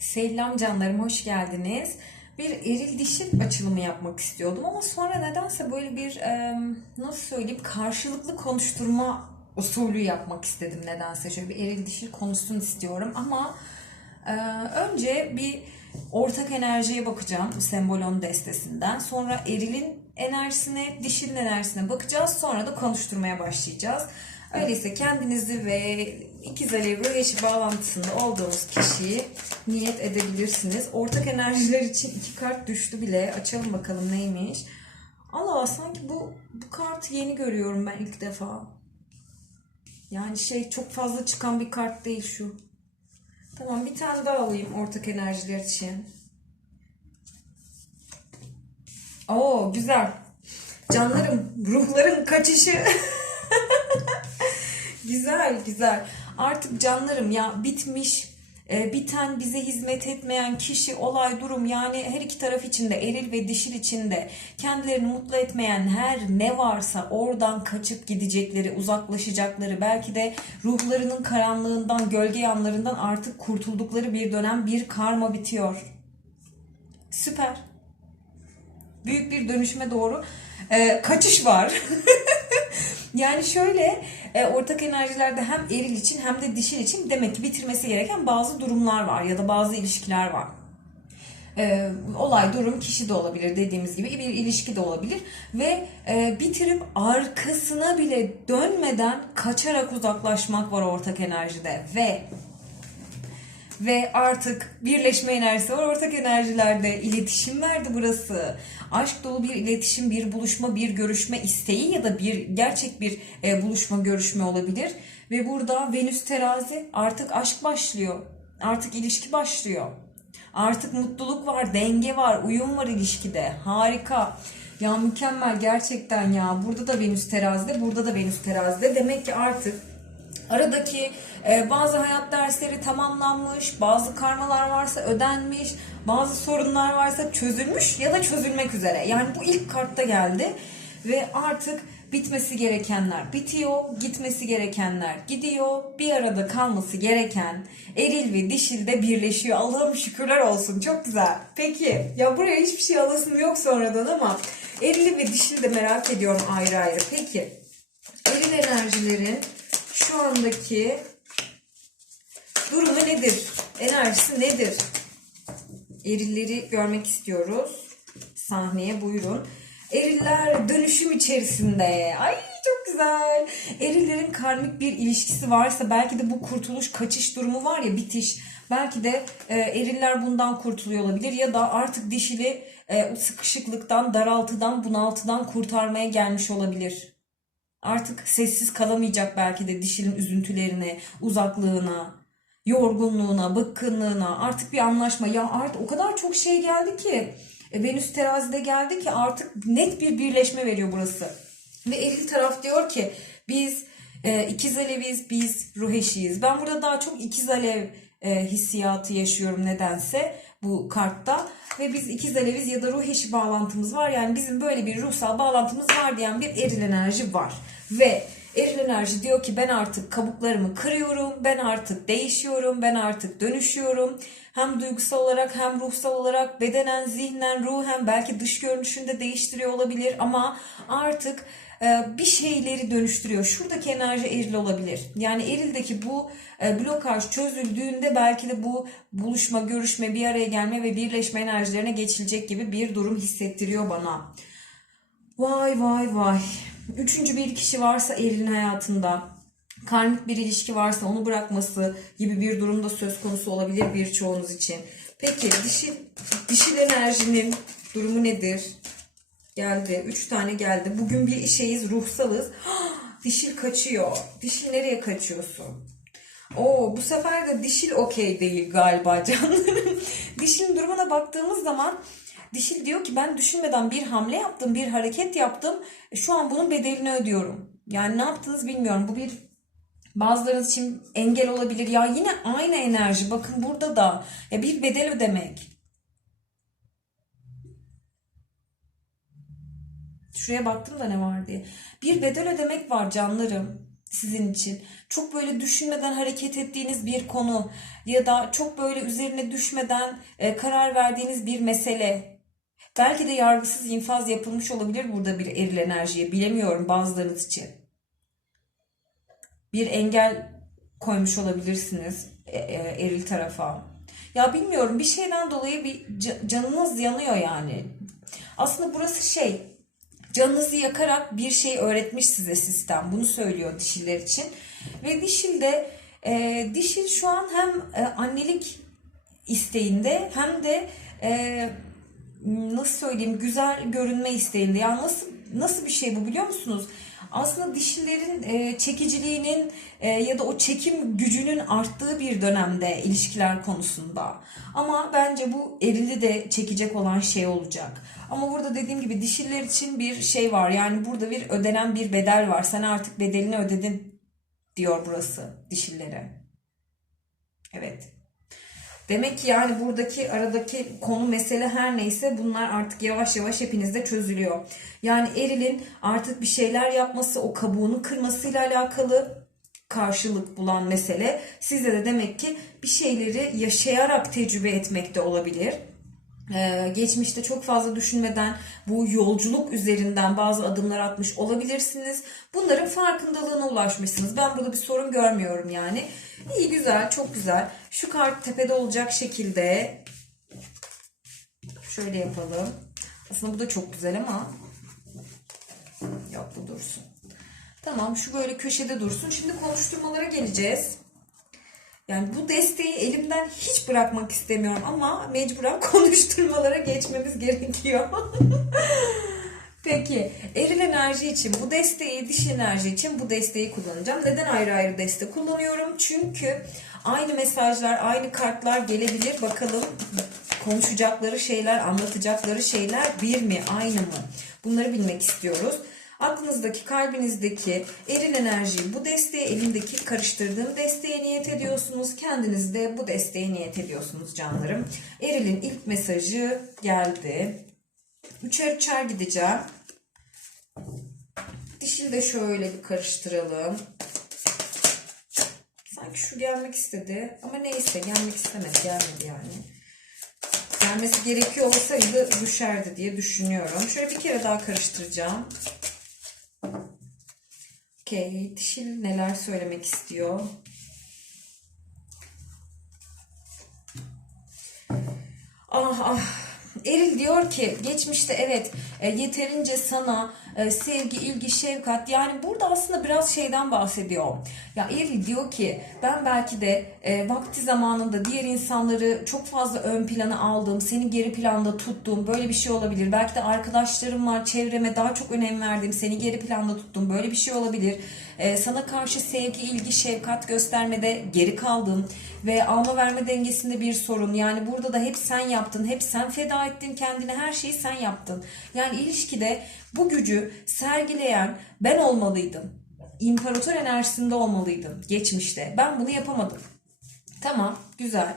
Selam canlarım, hoş geldiniz. Bir eril dişil açılımı yapmak istiyordum ama sonra nedense böyle bir nasıl söyleyeyim karşılıklı konuşturma usulü yapmak istedim nedense. Şöyle bir eril dişil konuşsun istiyorum ama önce bir ortak enerjiye bakacağım sembolon destesinden. Sonra erilin enerjisine, dişilin enerjisine bakacağız. Sonra da konuşturmaya başlayacağız. Öyleyse kendinizi ve ikiz alev eşi bağlantısında olduğunuz kişiyi niyet edebilirsiniz. Ortak enerjiler için iki kart düştü bile. Açalım bakalım neymiş. Allah sanki bu, bu kartı yeni görüyorum ben ilk defa. Yani şey çok fazla çıkan bir kart değil şu. Tamam bir tane daha alayım ortak enerjiler için. Oo güzel. Canlarım, ruhların kaçışı. güzel, güzel. Artık canlarım ya bitmiş, e, biten, bize hizmet etmeyen kişi, olay, durum yani her iki taraf içinde, eril ve dişil içinde kendilerini mutlu etmeyen her ne varsa oradan kaçıp gidecekleri, uzaklaşacakları, belki de ruhlarının karanlığından, gölge yanlarından artık kurtuldukları bir dönem, bir karma bitiyor. Süper büyük bir dönüşüme doğru e, kaçış var. yani şöyle e, ortak enerjilerde hem eril için hem de dişil için demek ki bitirmesi gereken bazı durumlar var ya da bazı ilişkiler var. E, olay, durum, kişi de olabilir dediğimiz gibi bir ilişki de olabilir ve e, bitirip arkasına bile dönmeden kaçarak uzaklaşmak var ortak enerjide ve ve artık birleşme enerjisi var. Ortak enerjilerde iletişim verdi burası. Aşk dolu bir iletişim, bir buluşma, bir görüşme isteği ya da bir gerçek bir e, buluşma, görüşme olabilir. Ve burada Venüs terazi artık aşk başlıyor. Artık ilişki başlıyor. Artık mutluluk var, denge var, uyum var ilişkide. Harika. Ya mükemmel gerçekten ya. Burada da Venüs terazide, burada da Venüs terazide. Demek ki artık Aradaki e, bazı hayat dersleri tamamlanmış, bazı karmalar varsa ödenmiş, bazı sorunlar varsa çözülmüş ya da çözülmek üzere. Yani bu ilk kartta geldi ve artık bitmesi gerekenler bitiyor, gitmesi gerekenler gidiyor. Bir arada kalması gereken eril ve dişil de birleşiyor. Allah'ım şükürler olsun. Çok güzel. Peki ya buraya hiçbir şey alasım yok sonradan ama erili ve dişili de merak ediyorum ayrı ayrı. Peki eril enerjilerin şu andaki durumu nedir? Enerjisi nedir? Erilleri görmek istiyoruz. Sahneye buyurun. Eriller dönüşüm içerisinde. Ay çok güzel. Erillerin karmik bir ilişkisi varsa belki de bu kurtuluş kaçış durumu var ya bitiş. Belki de e, eriller bundan kurtuluyor olabilir ya da artık dişili e, sıkışıklıktan, daraltıdan, bunaltıdan kurtarmaya gelmiş olabilir. Artık sessiz kalamayacak belki de dişinin üzüntülerine, uzaklığına, yorgunluğuna, bıkkınlığına artık bir anlaşma. Ya artık o kadar çok şey geldi ki e, Venüs terazide geldi ki artık net bir birleşme veriyor burası. Ve eril taraf diyor ki biz e, ikiz aleviz, biz ruh eşiyiz. Ben burada daha çok ikiz alev e, hissiyatı yaşıyorum nedense bu kartta. Ve biz ikiz aleviz ya da ruh eşi bağlantımız var. Yani bizim böyle bir ruhsal bağlantımız var diyen bir eril enerji var. Ve eril enerji diyor ki ben artık kabuklarımı kırıyorum, ben artık değişiyorum, ben artık dönüşüyorum. Hem duygusal olarak hem ruhsal olarak bedenen, zihnen, ruhen belki dış görünüşünde değiştiriyor olabilir ama artık bir şeyleri dönüştürüyor. Şuradaki enerji eril olabilir. Yani erildeki bu e, blokaj çözüldüğünde belki de bu buluşma, görüşme, bir araya gelme ve birleşme enerjilerine geçilecek gibi bir durum hissettiriyor bana. Vay vay vay. Üçüncü bir kişi varsa erilin hayatında, karmik bir ilişki varsa onu bırakması gibi bir durumda söz konusu olabilir birçoğunuz için. Peki dişil, dişil enerjinin durumu nedir? Geldi. Üç tane geldi. Bugün bir şeyiz, ruhsalız. Dişil kaçıyor. Dişil nereye kaçıyorsun? Oo, bu sefer de dişil okey değil galiba canlarım. Dişilin durumuna baktığımız zaman dişil diyor ki ben düşünmeden bir hamle yaptım, bir hareket yaptım. E, Şu an bunun bedelini ödüyorum. Yani ne yaptınız bilmiyorum. Bu bir bazılarınız için engel olabilir. Ya yine aynı enerji. Bakın burada da ya bir bedel ödemek. Şuraya baktım da ne var diye. Bir bedel ödemek var canlarım. sizin için. Çok böyle düşünmeden hareket ettiğiniz bir konu ya da çok böyle üzerine düşmeden e, karar verdiğiniz bir mesele. Belki de yargısız infaz yapılmış olabilir burada bir eril enerjiye. Bilemiyorum bazılarınız için. Bir engel koymuş olabilirsiniz e, e, eril tarafa. Ya bilmiyorum bir şeyden dolayı bir ca- canınız yanıyor yani. Aslında burası şey canınızı yakarak bir şey öğretmiş size sistem. Bunu söylüyor dişiller için. Ve dişil de e, dişil şu an hem e, annelik isteğinde hem de e, nasıl söyleyeyim güzel görünme isteğinde. Yani nasıl nasıl bir şey bu biliyor musunuz? Aslında dişilerin e, çekiciliğinin e, ya da o çekim gücünün arttığı bir dönemde ilişkiler konusunda. Ama bence bu erili de çekecek olan şey olacak. Ama burada dediğim gibi dişiler için bir şey var. Yani burada bir ödenen bir bedel var. Sen artık bedelini ödedin diyor burası dişillere. Evet. Demek ki yani buradaki aradaki konu mesele her neyse bunlar artık yavaş yavaş hepinizde çözülüyor. Yani erilin artık bir şeyler yapması, o kabuğunu kırmasıyla alakalı karşılık bulan mesele. Sizde de demek ki bir şeyleri yaşayarak tecrübe etmekte olabilir. Ee, geçmişte çok fazla düşünmeden bu yolculuk üzerinden bazı adımlar atmış olabilirsiniz. Bunların farkındalığına ulaşmışsınız. Ben burada bir sorun görmüyorum yani. İyi güzel, çok güzel. Şu kart tepede olacak şekilde şöyle yapalım. Aslında bu da çok güzel ama yok bu dursun. Tamam şu böyle köşede dursun. Şimdi konuşturmalara geleceğiz. Yani bu desteği elimden hiç bırakmak istemiyorum ama mecburen konuşturmalara geçmemiz gerekiyor. Peki eril enerji için bu desteği, dişi enerji için bu desteği kullanacağım. Neden ayrı ayrı destek kullanıyorum? Çünkü aynı mesajlar, aynı kartlar gelebilir. Bakalım konuşacakları şeyler, anlatacakları şeyler bir mi, aynı mı? Bunları bilmek istiyoruz. Aklınızdaki, kalbinizdeki eril enerjiyi bu desteğe, elimdeki karıştırdığım desteğe niyet ediyorsunuz. Kendiniz de bu desteğe niyet ediyorsunuz canlarım. Eril'in ilk mesajı geldi. Üçer üçer gideceğim. Dişini de şöyle bir karıştıralım. Sanki şu gelmek istedi ama neyse gelmek istemedi gelmedi yani. Gelmesi gerekiyor olsaydı düşerdi diye düşünüyorum. Şöyle bir kere daha karıştıracağım. Okey. Dişil neler söylemek istiyor? Ah ah. Eril diyor ki geçmişte evet e, yeterince sana e, sevgi, ilgi, şefkat yani burada aslında biraz şeyden bahsediyor. Ya Eril diyor ki ben belki de e, vakti zamanında diğer insanları çok fazla ön plana aldım, seni geri planda tuttum. Böyle bir şey olabilir. Belki de arkadaşlarım var, çevreme daha çok önem verdim, seni geri planda tuttum. Böyle bir şey olabilir. E, sana karşı sevgi, ilgi, şefkat göstermede geri kaldım ve alma verme dengesinde bir sorun. Yani burada da hep sen yaptın, hep sen feda ettin kendine, her şeyi sen yaptın. Yani ilişkide bu gücü sergileyen ben olmalıydım. İmparator enerjisinde olmalıydım geçmişte. Ben bunu yapamadım. Tamam, güzel.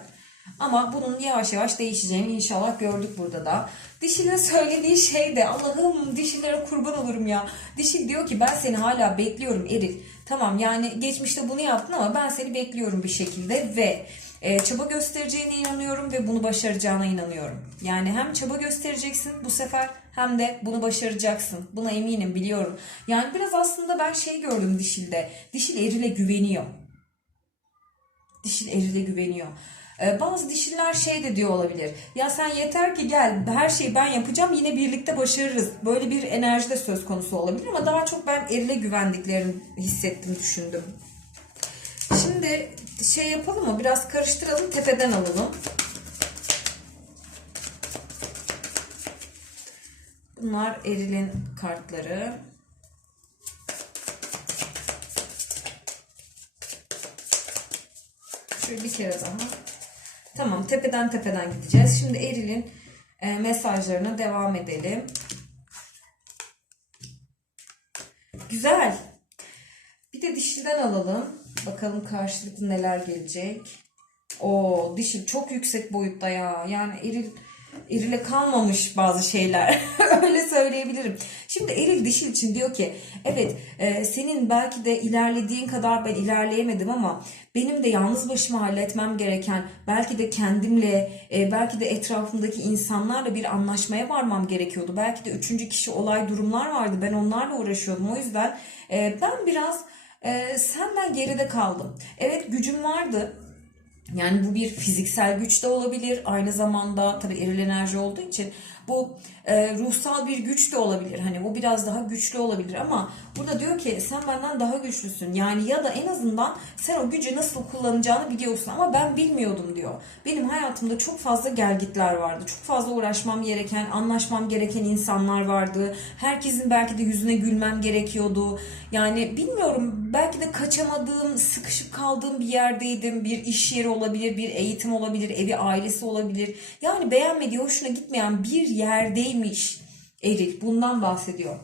Ama bunun yavaş yavaş değişeceğini inşallah gördük burada da. Dişil'in söylediği şey de Allah'ım dişillere kurban olurum ya. Dişil diyor ki ben seni hala bekliyorum Eril. Tamam yani geçmişte bunu yaptın ama ben seni bekliyorum bir şekilde ve e, çaba göstereceğine inanıyorum ve bunu başaracağına inanıyorum. Yani hem çaba göstereceksin bu sefer hem de bunu başaracaksın. Buna eminim biliyorum. Yani biraz aslında ben şey gördüm Dişil'de. Dişil Eril'e güveniyor. Dişil Eril'e güveniyor. Ee, bazı dişiller şey de diyor olabilir. Ya sen yeter ki gel her şeyi ben yapacağım yine birlikte başarırız. Böyle bir enerji de söz konusu olabilir ama daha çok ben erile güvendiklerini hissettim düşündüm. Şimdi şey yapalım mı biraz karıştıralım tepeden alalım. Bunlar erilin kartları. Şöyle bir kere daha. Tamam tepeden tepeden gideceğiz. Şimdi Eril'in e, mesajlarına devam edelim. Güzel. Bir de dişilden alalım. Bakalım karşılıklı neler gelecek. O dişil çok yüksek boyutta ya. Yani Eril erile kalmamış bazı şeyler. Öyle söyleyebilirim. Şimdi eril dişil için diyor ki evet e, senin belki de ilerlediğin kadar ben ilerleyemedim ama benim de yalnız başıma halletmem gereken belki de kendimle e, belki de etrafımdaki insanlarla bir anlaşmaya varmam gerekiyordu. Belki de üçüncü kişi olay durumlar vardı. Ben onlarla uğraşıyordum. O yüzden e, ben biraz e, senden geride kaldım. Evet gücüm vardı. Yani bu bir fiziksel güç de olabilir. Aynı zamanda tabii eril enerji olduğu için bu e, ruhsal bir güç de olabilir. Hani o biraz daha güçlü olabilir ama burada diyor ki sen benden daha güçlüsün. Yani ya da en azından sen o gücü nasıl kullanacağını biliyorsun ama ben bilmiyordum diyor. Benim hayatımda çok fazla gelgitler vardı. Çok fazla uğraşmam gereken, anlaşmam gereken insanlar vardı. Herkesin belki de yüzüne gülmem gerekiyordu. Yani bilmiyorum belki de kaçamadığım, sıkışıp kaldığım bir yerdeydim. Bir iş yeri olabilir, bir eğitim olabilir, evi ailesi olabilir. Yani beğenmediği, hoşuna gitmeyen bir yerdeymiş Eril. Bundan bahsediyor.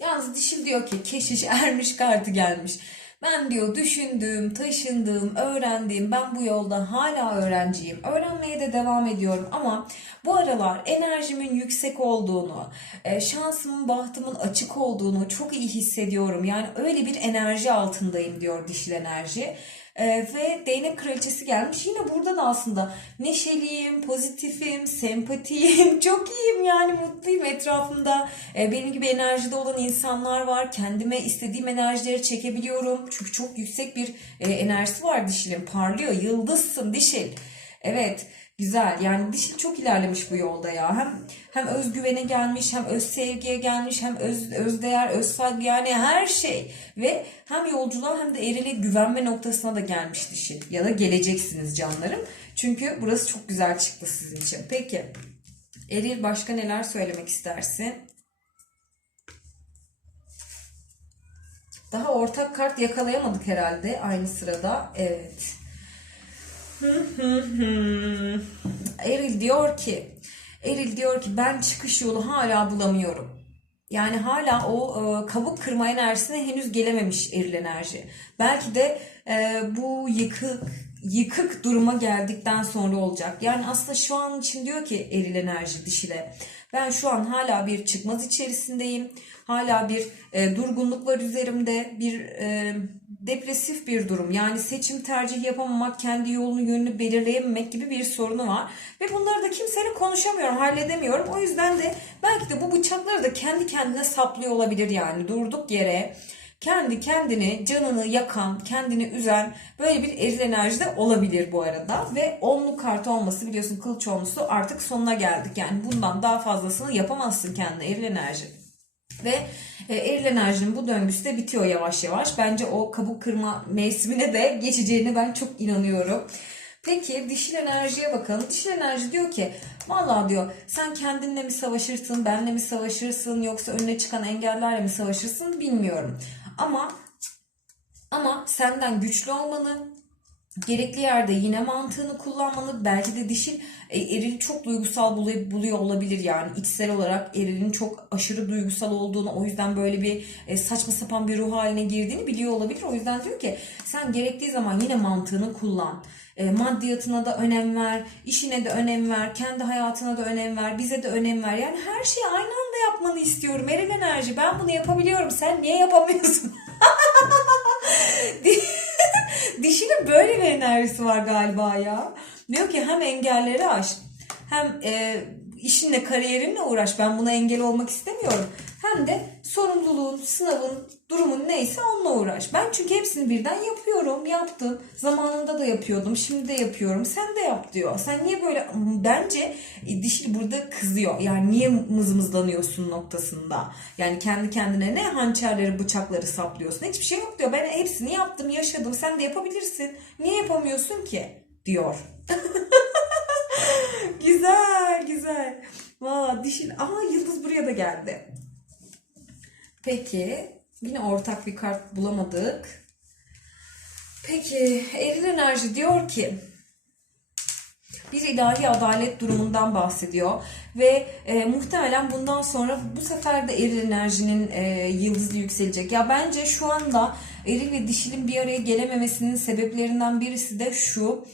Yalnız dişil diyor ki keşiş ermiş kartı gelmiş. Ben diyor düşündüm, taşındım, öğrendim. Ben bu yolda hala öğrenciyim. Öğrenmeye de devam ediyorum ama bu aralar enerjimin yüksek olduğunu, e, şansımın, bahtımın açık olduğunu çok iyi hissediyorum. Yani öyle bir enerji altındayım diyor dişil enerji. Ee, ve değnek kraliçesi gelmiş. Yine burada da aslında neşeliyim, pozitifim, sempatiyim, çok iyiyim yani mutluyum etrafımda. e, benim gibi enerjide olan insanlar var. Kendime istediğim enerjileri çekebiliyorum. Çünkü çok yüksek bir e, enerjisi var dişilin. Parlıyor, yıldızsın dişil. Evet. Güzel. Yani dişil çok ilerlemiş bu yolda ya. Hem hem özgüvene gelmiş, hem öz sevgiye gelmiş, hem öz özdeğer, öz saygı yani her şey ve hem yolculuğa hem de erile güvenme noktasına da gelmiş dişil ya da geleceksiniz canlarım. Çünkü burası çok güzel çıktı sizin için. Peki. Eril başka neler söylemek istersin? Daha ortak kart yakalayamadık herhalde aynı sırada. Evet. Eril diyor ki Eril diyor ki ben çıkış yolu hala bulamıyorum. Yani hala o e, kabuk kırma enerjisine henüz gelememiş eril enerji. Belki de e, bu yıkık yıkık duruma geldikten sonra olacak. Yani aslında şu an için diyor ki eril enerji dişile. Ben şu an hala bir çıkmaz içerisindeyim. Hala bir e, durgunluk var üzerimde. Bir e, depresif bir durum. Yani seçim tercih yapamamak, kendi yolunu yönünü belirleyememek gibi bir sorunu var. Ve bunları da kimseyle konuşamıyorum, halledemiyorum. O yüzden de belki de bu bıçakları da kendi kendine saplıyor olabilir yani durduk yere. Kendi kendini, canını yakan, kendini üzen böyle bir eril enerji de olabilir bu arada. Ve onlu kart olması biliyorsun kılıç olması artık sonuna geldik. Yani bundan daha fazlasını yapamazsın kendine eril enerji. Ve e, eril enerjinin bu döngüsü de bitiyor yavaş yavaş. Bence o kabuk kırma mevsimine de geçeceğine ben çok inanıyorum. Peki dişil enerjiye bakalım. Dişil enerji diyor ki vallahi diyor sen kendinle mi savaşırsın, benle mi savaşırsın yoksa önüne çıkan engellerle mi savaşırsın bilmiyorum. Ama ama senden güçlü olmanı, gerekli yerde yine mantığını kullanmalı. Belki de dişil e, eril çok duygusal buluyor, buluyor olabilir yani. içsel olarak erilin çok aşırı duygusal olduğunu o yüzden böyle bir e, saçma sapan bir ruh haline girdiğini biliyor olabilir. O yüzden diyor ki sen gerektiği zaman yine mantığını kullan. E, maddiyatına da önem ver, işine de önem ver, kendi hayatına da önem ver, bize de önem ver. Yani her şeyi aynı anda yapmanı istiyorum. Eril enerji ben bunu yapabiliyorum. Sen niye yapamıyorsun? Dişinin böyle bir enerjisi var galiba ya. Diyor ki hem engelleri aş hem e, işinle kariyerinle uğraş. Ben buna engel olmak istemiyorum. Hem de sorumluluğun, sınavın, durumun neyse onunla uğraş. Ben çünkü hepsini birden yapıyorum. Yaptım. Zamanında da yapıyordum. Şimdi de yapıyorum. Sen de yap diyor. Sen niye böyle bence e, dişli burada kızıyor. Yani niye mızmızlanıyorsun noktasında. Yani kendi kendine ne hançerleri, bıçakları saplıyorsun. Hiçbir şey yok diyor. Ben hepsini yaptım, yaşadım. Sen de yapabilirsin. Niye yapamıyorsun ki? diyor. güzel, güzel. Vaa dişin. Aha yıldız buraya da geldi. Peki. Yine ortak bir kart bulamadık. Peki. Eril enerji diyor ki bir ilahi adalet durumundan bahsediyor ve e, muhtemelen bundan sonra bu sefer de eril enerjinin e, yıldızı yükselecek. Ya bence şu anda eril ve dişilin bir araya gelememesinin sebeplerinden birisi de şu.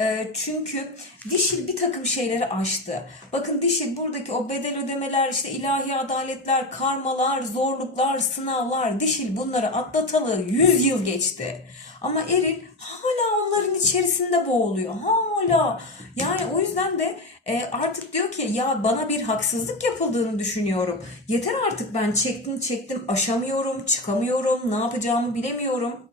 E, çünkü dişil bir takım şeyleri aştı. Bakın dişil buradaki o bedel ödemeler, işte ilahi adaletler, karmalar, zorluklar, sınavlar, dişil bunları atlatalı 100 yıl geçti. Ama eril hala onların içerisinde boğuluyor. Hala. Yani o yüzden de e, artık diyor ki ya bana bir haksızlık yapıldığını düşünüyorum. Yeter artık ben çektim çektim aşamıyorum, çıkamıyorum, ne yapacağımı bilemiyorum.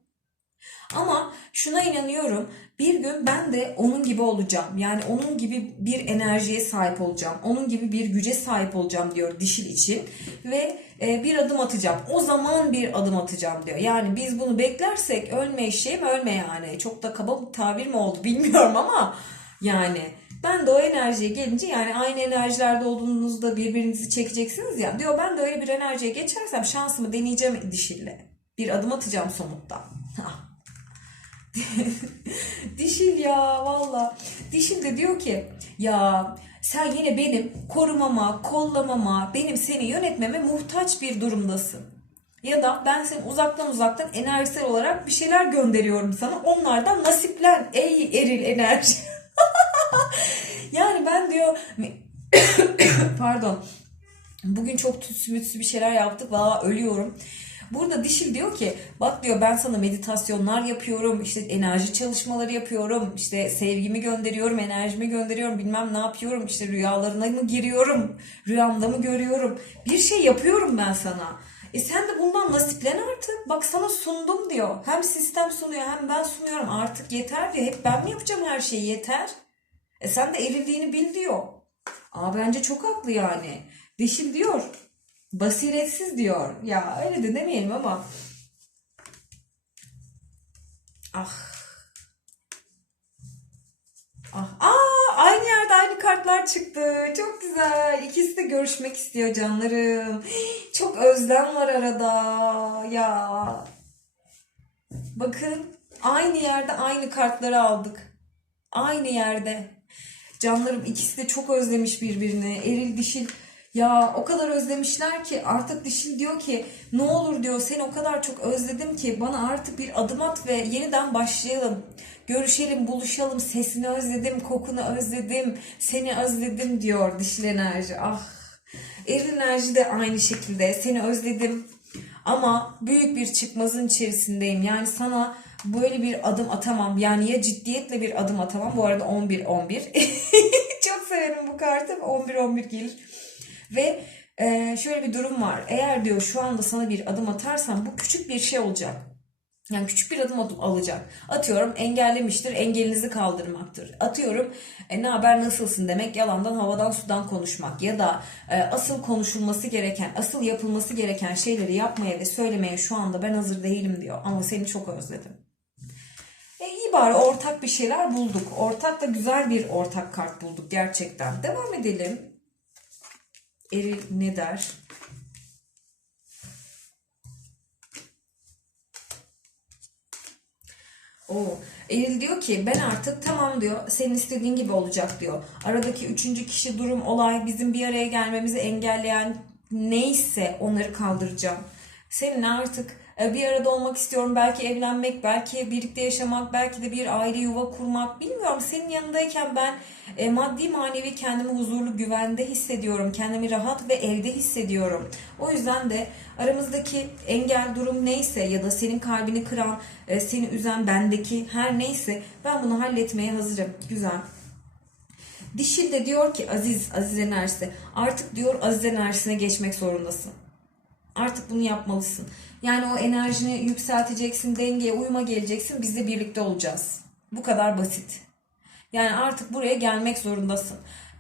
Ama şuna inanıyorum. Bir gün ben de onun gibi olacağım. Yani onun gibi bir enerjiye sahip olacağım. Onun gibi bir güce sahip olacağım diyor dişil için. Ve e, bir adım atacağım. O zaman bir adım atacağım diyor. Yani biz bunu beklersek ölme eşeğim ölme yani. Çok da kaba bir tabir mi oldu bilmiyorum ama yani ben de o enerjiye gelince yani aynı enerjilerde olduğunuzda birbirinizi çekeceksiniz ya. Diyor ben de öyle bir enerjiye geçersem şansımı deneyeceğim dişille. Bir adım atacağım somutta. Dişil ya valla. Dişil de diyor ki ya sen yine benim korumama, kollamama, benim seni yönetmeme muhtaç bir durumdasın. Ya da ben seni uzaktan uzaktan enerjisel olarak bir şeyler gönderiyorum sana. Onlardan nasiplen ey eril enerji. yani ben diyor pardon bugün çok tütsü mütsü bir şeyler yaptık. Valla ölüyorum. Burada dişil diyor ki bak diyor ben sana meditasyonlar yapıyorum işte enerji çalışmaları yapıyorum işte sevgimi gönderiyorum enerjimi gönderiyorum bilmem ne yapıyorum işte rüyalarına mı giriyorum rüyamda mı görüyorum bir şey yapıyorum ben sana. E sen de bundan nasiplen artık. Bak sana sundum diyor. Hem sistem sunuyor hem ben sunuyorum. Artık yeter diyor. Hep ben mi yapacağım her şeyi yeter. E sen de erildiğini bil diyor. Aa bence çok haklı yani. Dişil diyor. Basiretsiz diyor. Ya öyle de demeyelim ama. Ah. Ah. Aa, aynı yerde aynı kartlar çıktı. Çok güzel. İkisi de görüşmek istiyor canlarım. Çok özlem var arada. Ya. Bakın aynı yerde aynı kartları aldık. Aynı yerde. Canlarım ikisi de çok özlemiş birbirini. Eril dişil ya o kadar özlemişler ki artık dişil diyor ki ne olur diyor seni o kadar çok özledim ki bana artık bir adım at ve yeniden başlayalım. Görüşelim, buluşalım, sesini özledim, kokunu özledim, seni özledim diyor dişil enerji. Ah eril enerji de aynı şekilde seni özledim ama büyük bir çıkmazın içerisindeyim. Yani sana böyle bir adım atamam. Yani ya ciddiyetle bir adım atamam. Bu arada 11-11. Çok severim bu kartı. 11-11 gelir. Ve e, şöyle bir durum var. Eğer diyor şu anda sana bir adım atarsan bu küçük bir şey olacak. Yani küçük bir adım alacak. Atıyorum engellemiştir, engelinizi kaldırmaktır. Atıyorum e, ne haber nasılsın demek, yalandan havadan sudan konuşmak. Ya da e, asıl konuşulması gereken, asıl yapılması gereken şeyleri yapmaya ve söylemeye şu anda ben hazır değilim diyor. Ama seni çok özledim. E iyi bari ortak bir şeyler bulduk. Ortak da güzel bir ortak kart bulduk gerçekten. Devam edelim. Eril ne der? Oo. Eril diyor ki ben artık tamam diyor senin istediğin gibi olacak diyor. Aradaki üçüncü kişi durum olay bizim bir araya gelmemizi engelleyen neyse onları kaldıracağım. Senin artık bir arada olmak istiyorum. Belki evlenmek, belki birlikte yaşamak, belki de bir aile yuva kurmak. Bilmiyorum senin yanındayken ben e, maddi manevi kendimi huzurlu, güvende hissediyorum. Kendimi rahat ve evde hissediyorum. O yüzden de aramızdaki engel durum neyse ya da senin kalbini kıran, e, seni üzen bendeki her neyse ben bunu halletmeye hazırım. Güzel. Dişil de diyor ki Aziz, Aziz enerjisi artık diyor Aziz enerjisine geçmek zorundasın. Artık bunu yapmalısın. Yani o enerjini yükselteceksin, dengeye uyuma geleceksin. Biz de birlikte olacağız. Bu kadar basit. Yani artık buraya gelmek zorundasın.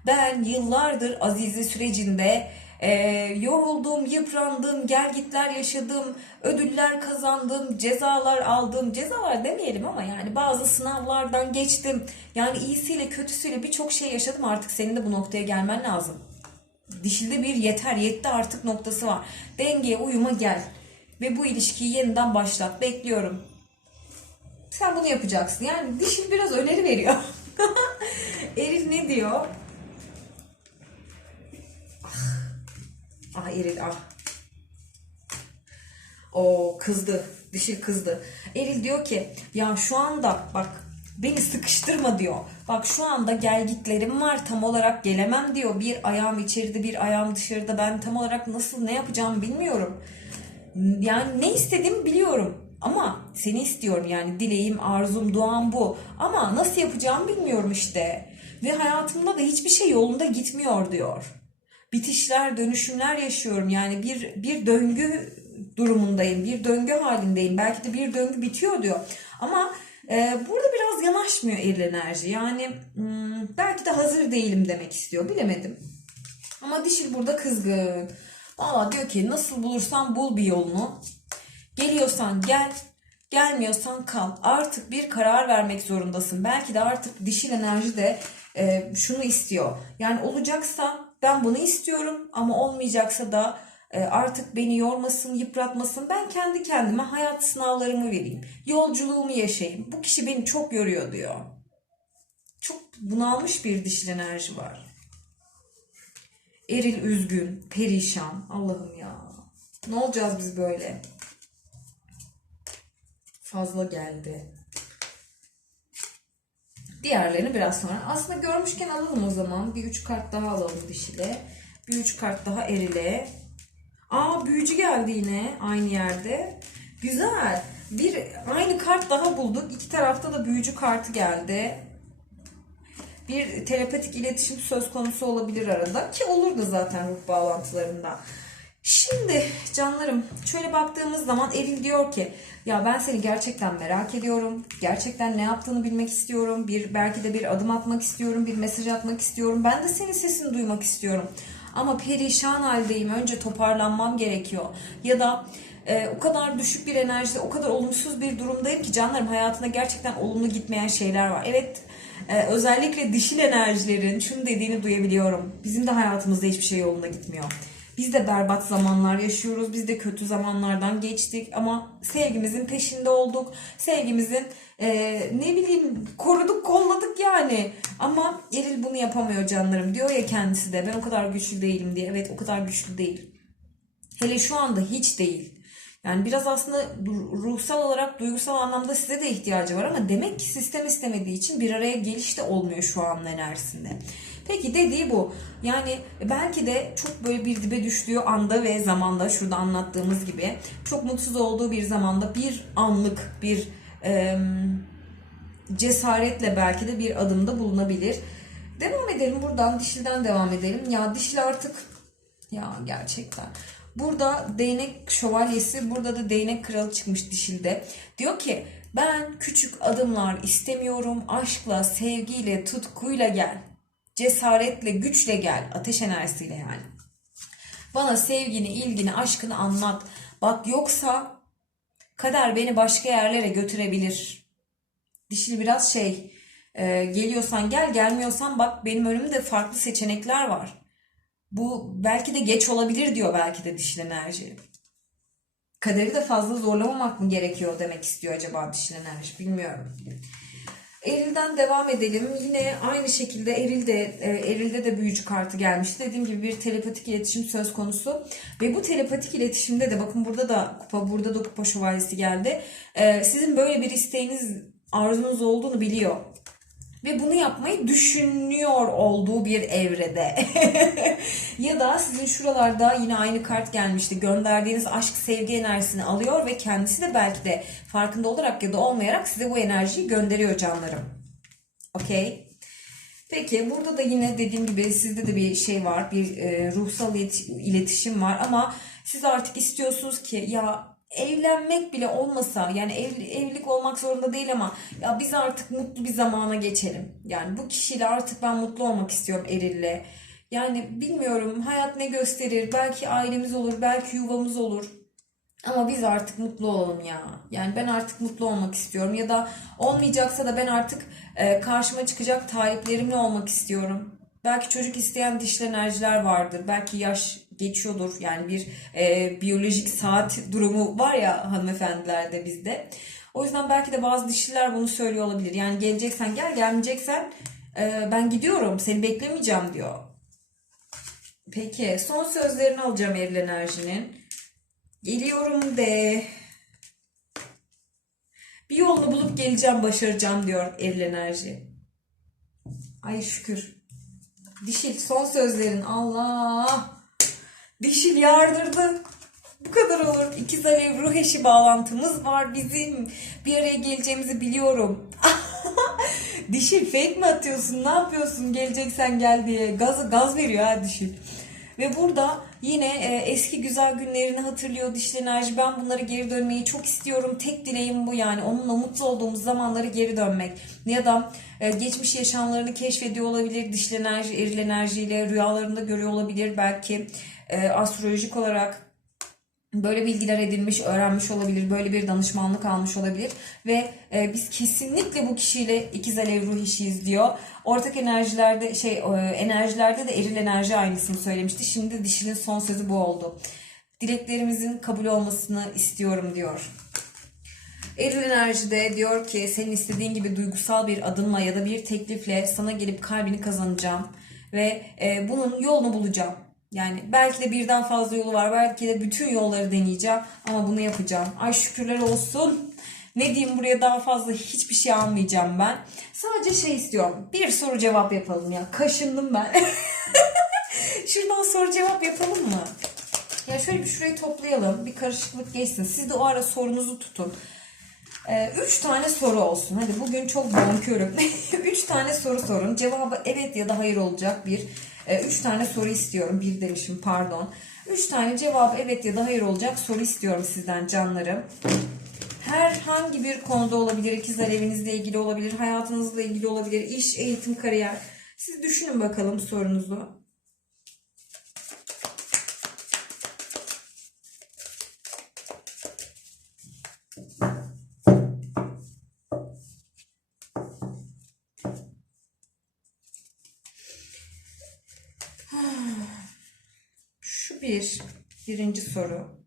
Ben yıllardır Azize sürecinde e, yoruldum, yıprandım, gelgitler yaşadım, ödüller kazandım, cezalar aldım. Cezalar demeyelim ama yani bazı sınavlardan geçtim. Yani iyisiyle kötüsüyle birçok şey yaşadım. Artık senin de bu noktaya gelmen lazım. Dişilde bir yeter, yetti artık noktası var. Dengeye uyuma gel. Ve bu ilişkiyi yeniden başlat. Bekliyorum. Sen bunu yapacaksın. Yani dişil biraz öneri veriyor. Eril ne diyor? Ah, ah Eril ah. O kızdı. Dişil kızdı. Eril diyor ki ya şu anda bak Beni sıkıştırma diyor. Bak şu anda gelgitlerim var tam olarak gelemem diyor. Bir ayağım içeride bir ayağım dışarıda. Ben tam olarak nasıl ne yapacağımı bilmiyorum. Yani ne istediğimi biliyorum. Ama seni istiyorum yani dileğim, arzum, duam bu. Ama nasıl yapacağımı bilmiyorum işte. Ve hayatımda da hiçbir şey yolunda gitmiyor diyor. Bitişler, dönüşümler yaşıyorum. Yani bir bir döngü durumundayım, bir döngü halindeyim. Belki de bir döngü bitiyor diyor. Ama e, burada biraz yanaşmıyor eril enerji. Yani hmm, belki de hazır değilim demek istiyor. Bilemedim. Ama dişil burada kızgın. Valla diyor ki nasıl bulursan bul bir yolunu. Geliyorsan gel, gelmiyorsan kal. Artık bir karar vermek zorundasın. Belki de artık dişil enerji de e, şunu istiyor. Yani olacaksa ben bunu istiyorum ama olmayacaksa da e, artık beni yormasın, yıpratmasın. Ben kendi kendime hayat sınavlarımı vereyim. Yolculuğumu yaşayayım. Bu kişi beni çok yoruyor diyor. Çok bunalmış bir dişil enerji var. Eril üzgün, perişan. Allah'ım ya. Ne olacağız biz böyle? Fazla geldi. Diğerlerini biraz sonra. Aslında görmüşken alalım o zaman. Bir üç kart daha alalım dişile. Bir üç kart daha erile. Aa büyücü geldi yine aynı yerde. Güzel. Bir aynı kart daha bulduk. İki tarafta da büyücü kartı geldi. Bir telepatik iletişim söz konusu olabilir arada ki olur da zaten ruh bağlantılarında. Şimdi canlarım şöyle baktığımız zaman Eril diyor ki ya ben seni gerçekten merak ediyorum. Gerçekten ne yaptığını bilmek istiyorum. Bir belki de bir adım atmak istiyorum, bir mesaj atmak istiyorum. Ben de senin sesini duymak istiyorum. Ama perişan haldeyim. Önce toparlanmam gerekiyor. Ya da e, o kadar düşük bir enerjide, o kadar olumsuz bir durumdayım ki canlarım hayatında gerçekten olumlu gitmeyen şeyler var. Evet ee, özellikle dişil enerjilerin şunu dediğini duyabiliyorum. Bizim de hayatımızda hiçbir şey yolunda gitmiyor. Biz de berbat zamanlar yaşıyoruz. Biz de kötü zamanlardan geçtik ama sevgimizin peşinde olduk. Sevgimizin e, ne bileyim koruduk kolladık yani. Ama Eril bunu yapamıyor canlarım. Diyor ya kendisi de ben o kadar güçlü değilim diye. Evet o kadar güçlü değil. Hele şu anda hiç değil. Yani biraz aslında ruhsal olarak duygusal anlamda size de ihtiyacı var ama demek ki sistem istemediği için bir araya geliş de olmuyor şu an enerjisinde. Peki dediği bu. Yani belki de çok böyle bir dibe düştüğü anda ve zamanda şurada anlattığımız gibi çok mutsuz olduğu bir zamanda bir anlık bir e, cesaretle belki de bir adımda bulunabilir. Devam edelim buradan dişilden devam edelim. Ya dişil artık ya gerçekten Burada değnek şövalyesi, burada da değnek kralı çıkmış dişilde. Diyor ki ben küçük adımlar istemiyorum. Aşkla, sevgiyle, tutkuyla gel. Cesaretle, güçle gel. Ateş enerjisiyle yani. Bana sevgini, ilgini, aşkını anlat. Bak yoksa kader beni başka yerlere götürebilir. Dişil biraz şey, e, geliyorsan gel, gelmiyorsan bak benim önümde farklı seçenekler var. Bu belki de geç olabilir diyor belki de dişil enerji. Kaderi de fazla zorlamamak mı gerekiyor demek istiyor acaba dişil enerji bilmiyorum. Eril'den devam edelim. Yine aynı şekilde Eril'de e, Eril'de de büyücü kartı gelmişti. Dediğim gibi bir telepatik iletişim söz konusu. Ve bu telepatik iletişimde de bakın burada da kupa burada da kupa şövalyesi geldi. E, sizin böyle bir isteğiniz arzunuz olduğunu biliyor ve bunu yapmayı düşünüyor olduğu bir evrede. ya da sizin şuralarda yine aynı kart gelmişti. Gönderdiğiniz aşk sevgi enerjisini alıyor ve kendisi de belki de farkında olarak ya da olmayarak size bu enerjiyi gönderiyor canlarım. Okey. Peki burada da yine dediğim gibi sizde de bir şey var. Bir e, ruhsal iletişim var ama siz artık istiyorsunuz ki ya evlenmek bile olmasa yani ev, evlilik olmak zorunda değil ama ya biz artık mutlu bir zamana geçelim. Yani bu kişiyle artık ben mutlu olmak istiyorum Eril'le. Yani bilmiyorum hayat ne gösterir. Belki ailemiz olur, belki yuvamız olur. Ama biz artık mutlu olalım ya. Yani ben artık mutlu olmak istiyorum. Ya da olmayacaksa da ben artık e, karşıma çıkacak taliplerimle olmak istiyorum. Belki çocuk isteyen dişli enerjiler vardır. Belki yaş geçiyordur. Yani bir e, biyolojik saat durumu var ya hanımefendilerde bizde. O yüzden belki de bazı dişiler bunu söylüyor olabilir. Yani geleceksen gel, gelmeyeceksen e, ben gidiyorum, seni beklemeyeceğim diyor. Peki son sözlerini alacağım Eril Enerji'nin. Geliyorum de. Bir yolunu bulup geleceğim, başaracağım diyor eril enerji. Ay şükür. Dişil son sözlerin. Allah. Dişil yardırdı. Bu kadar olur. İkiz Alev ruh eşi bağlantımız var bizim. Bir araya geleceğimizi biliyorum. Dişil fake mi atıyorsun? Ne yapıyorsun? Geleceksen gel diye. Gaz, gaz veriyor ha dişil. Ve burada yine e, eski güzel günlerini hatırlıyor dişli enerji. Ben bunları geri dönmeyi çok istiyorum. Tek dileğim bu yani. Onunla mutlu olduğumuz zamanları geri dönmek. Ya da e, geçmiş yaşamlarını keşfediyor olabilir. Dişli enerji, eril enerjiyle rüyalarında görüyor olabilir. Belki e, astrolojik olarak böyle bilgiler edinmiş, öğrenmiş olabilir, böyle bir danışmanlık almış olabilir ve e, biz kesinlikle bu kişiyle ikiz alev ruh işiyiz diyor. Ortak enerjilerde şey e, enerjilerde de eril enerji aynısını söylemişti. Şimdi dişinin son sözü bu oldu. Dileklerimizin kabul olmasını istiyorum diyor. Eril enerjide diyor ki senin istediğin gibi duygusal bir adımla ya da bir teklifle sana gelip kalbini kazanacağım ve e, bunun yolunu bulacağım. Yani belki de birden fazla yolu var. Belki de bütün yolları deneyeceğim. Ama bunu yapacağım. Ay şükürler olsun. Ne diyeyim buraya daha fazla hiçbir şey almayacağım ben. Sadece şey istiyorum. Bir soru cevap yapalım ya. Kaşındım ben. Şuradan soru cevap yapalım mı? Ya şöyle bir şurayı toplayalım. Bir karışıklık geçsin. Siz de o ara sorunuzu tutun. Ee, üç tane soru olsun. Hadi bugün çok bonkörüm. üç tane soru sorun. Cevabı evet ya da hayır olacak bir. E, üç tane soru istiyorum. Bir demişim pardon. Üç tane cevabı evet ya da hayır olacak soru istiyorum sizden canlarım. Herhangi bir konuda olabilir. İkizler evinizle ilgili olabilir. Hayatınızla ilgili olabilir. iş, eğitim, kariyer. Siz düşünün bakalım sorunuzu. Birinci soru.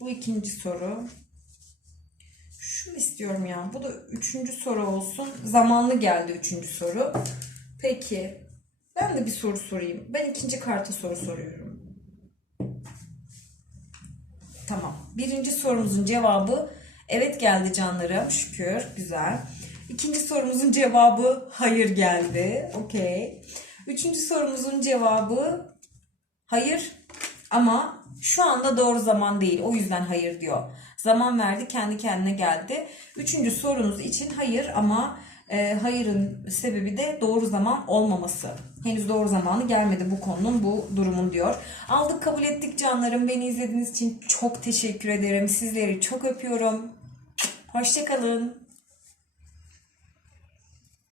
Bu ikinci soru. Şunu istiyorum ya. Bu da üçüncü soru olsun. Zamanlı geldi üçüncü soru. Peki. Ben de bir soru sorayım. Ben ikinci karta soru soruyorum. Tamam. Birinci sorumuzun cevabı evet geldi canlarım. Şükür. Güzel. İkinci sorumuzun cevabı hayır geldi. Okey. Üçüncü sorumuzun cevabı hayır ama şu anda doğru zaman değil. O yüzden hayır diyor. Zaman verdi kendi kendine geldi. Üçüncü sorunuz için hayır ama e, hayırın sebebi de doğru zaman olmaması. Henüz doğru zamanı gelmedi bu konunun bu durumun diyor. Aldık kabul ettik canlarım. Beni izlediğiniz için çok teşekkür ederim. Sizleri çok öpüyorum. Hoşçakalın.